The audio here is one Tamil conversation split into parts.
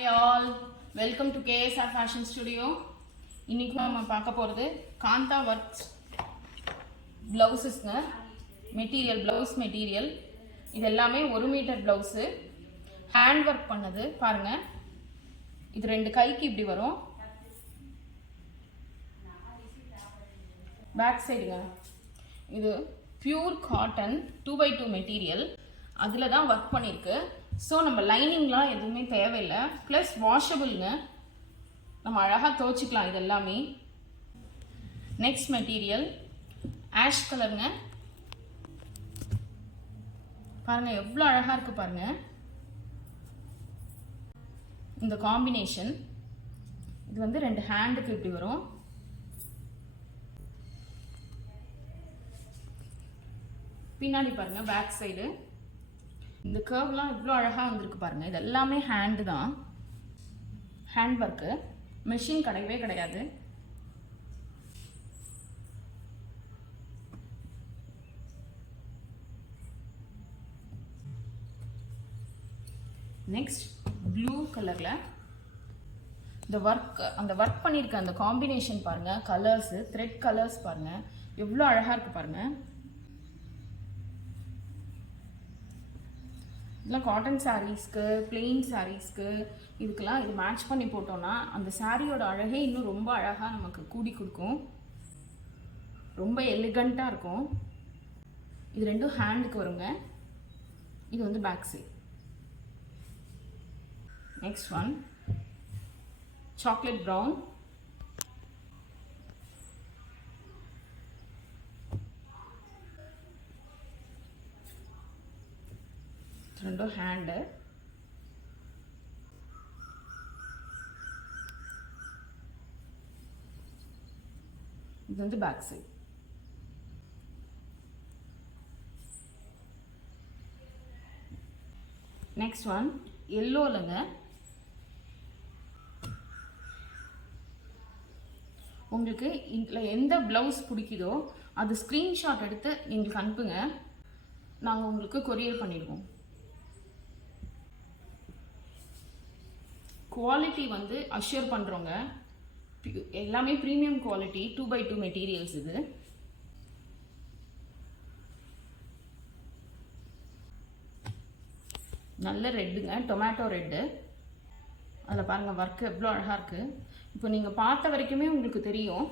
Hi all, welcome to KSR Fashion Studio. இன்னைக்கு நம்ம பார்க்க போறது காந்தா ஒர்க்ஸ் பிளவுஸஸ்ங்க. மெட்டீரியல் பிளவுஸ் மெட்டீரியல் இது எல்லாமே 1 மீட்டர் பிளவுஸ் ஹேண்ட் ஒர்க் பண்ணது பாருங்க. இது ரெண்டு கைக்கு இப்படி வரும். பேக் சைடுங்க. இது பியூர் காட்டன் 2x2 மெட்டீரியல். அதில் தான் ஒர்க் பண்ணியிருக்கு. ஸோ நம்ம லைனிங்லாம் எதுவுமே தேவையில்லை. ப்ளஸ் வாஷபிள்ங்க, நம்ம அழகாக துவைச்சிக்கலாம் இது எல்லாமே. நெக்ஸ்ட் மெட்டீரியல் ஆஷ் கலருங்க. பாருங்கள் எவ்வளோ அழகாக இருக்குது பாருங்கள் இந்த காம்பினேஷன். இது வந்து ரெண்டு ஹேண்டுக்கு இப்படி வரும். பின்னாடி பாருங்கள் பேக் சைடு இந்த கர்வ்லாம் இவ்வளோ அழகாக வந்திருக்கு பாருங்கள். இது எல்லாமே ஹேண்டு தான், ஹேண்ட் ஒர்க்கு, மிஷின் கிடையவே கிடையாது. நெக்ஸ்ட் ப்ளூ கலரில் இந்த ஒர்க், அந்த ஒர்க் பண்ணியிருக்க அந்த காம்பினேஷன் பாருங்கள். கலர்ஸு, த்ரெட் கலர்ஸ் பாருங்கள் எவ்வளோ அழகாக இருக்குது பாருங்கள். இதெல்லாம் காட்டன் சாரீஸ்க்கு, பிளெயின் சாரீஸ்க்கு, இதுக்கெல்லாம் இது மேட்ச் பண்ணி போட்டோன்னா அந்த சாரியோட அழகே இன்னும் ரொம்ப அழகாக நமக்கு கூடி கொடுக்கும். ரொம்ப எலிகண்ட்டாக இருக்கும். இது ரெண்டும் ஹேண்டுக்கு வருங்க. இது வந்து back side. Next one chocolate brown. ரெண்டும் ஹேண்டு. இது வந்து பேக் சைட். நெக்ஸ்ட் ஒன் எல்லோலங்க. உங்களுக்கு இதில் எந்த ப்ளவுஸ் பிடிக்குதோ அது ஸ்க்ரீன்ஷாட் எடுத்து எங்களுக்கு அனுப்புங்க, நாங்கள் உங்களுக்கு கொரியர் பண்ணிடுவோம். குவாலிட்டி வந்து அஷ்யூர் பண்ணுறோங்க. எல்லாமே ப்ரீமியம் குவாலிட்டி 2x2 மெட்டீரியல்ஸ். இது நல்ல ரெட்டுங்க, டொமேட்டோ ரெட்டு. அதில் பாருங்கள் ஒர்க்கு எவ்வளோ அழகாக இருக்குது. இப்போ நீங்கள் பார்த்த வரைக்குமே உங்களுக்கு தெரியும்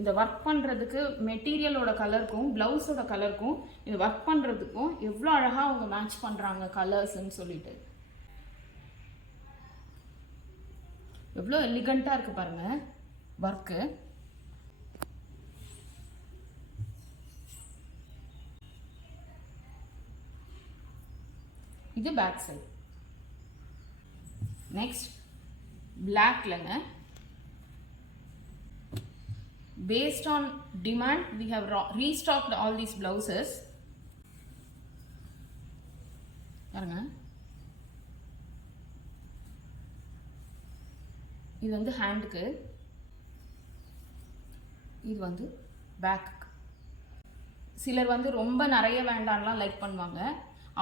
இந்த ஒர்க் பண்ணுறதுக்கு மெட்டீரியலோட கலருக்கும் ப்ளவுஸோட கலருக்கும் இந்த ஒர்க் பண்ணுறதுக்கும் எவ்வளோ அழகாக அவங்க மேட்ச் பண்ணுறாங்க கலர்ஸ்ன்னு சொல்லிட்டு. எவ்வளோ எலிகண்ட்டாக இருக்குது பாருங்கள் ஒர்க்கு. இது பேக் சைட். நெக்ஸ்ட் பிளாக்லங்க. Based on demand, we have restocked all these blouses. பாருங்க இது வந்து ஹேண்டுக்கு, இது வந்து பேக்குக்கு. சிலர் வந்து ரொம்ப நிறைய வேண்டாம்லாம் லைக் பண்ணுவாங்க.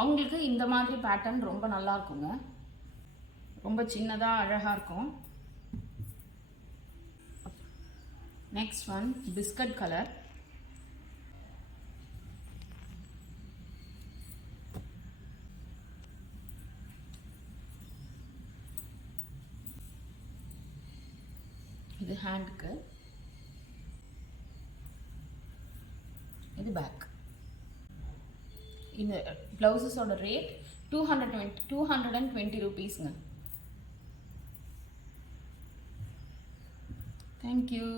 அவங்களுக்கு இந்த மாதிரி பேட்டர்ன் ரொம்ப நல்லா இருக்குங்க. ரொம்ப சின்னதாக அழகாக இருக்கும். Next one biscuit colour. இது ஹேண்டுக்கு, இது பேக். இந்த ப்ளவுஸஸோட ரேட் 220 rupeesங்க. தேங்க்யூ.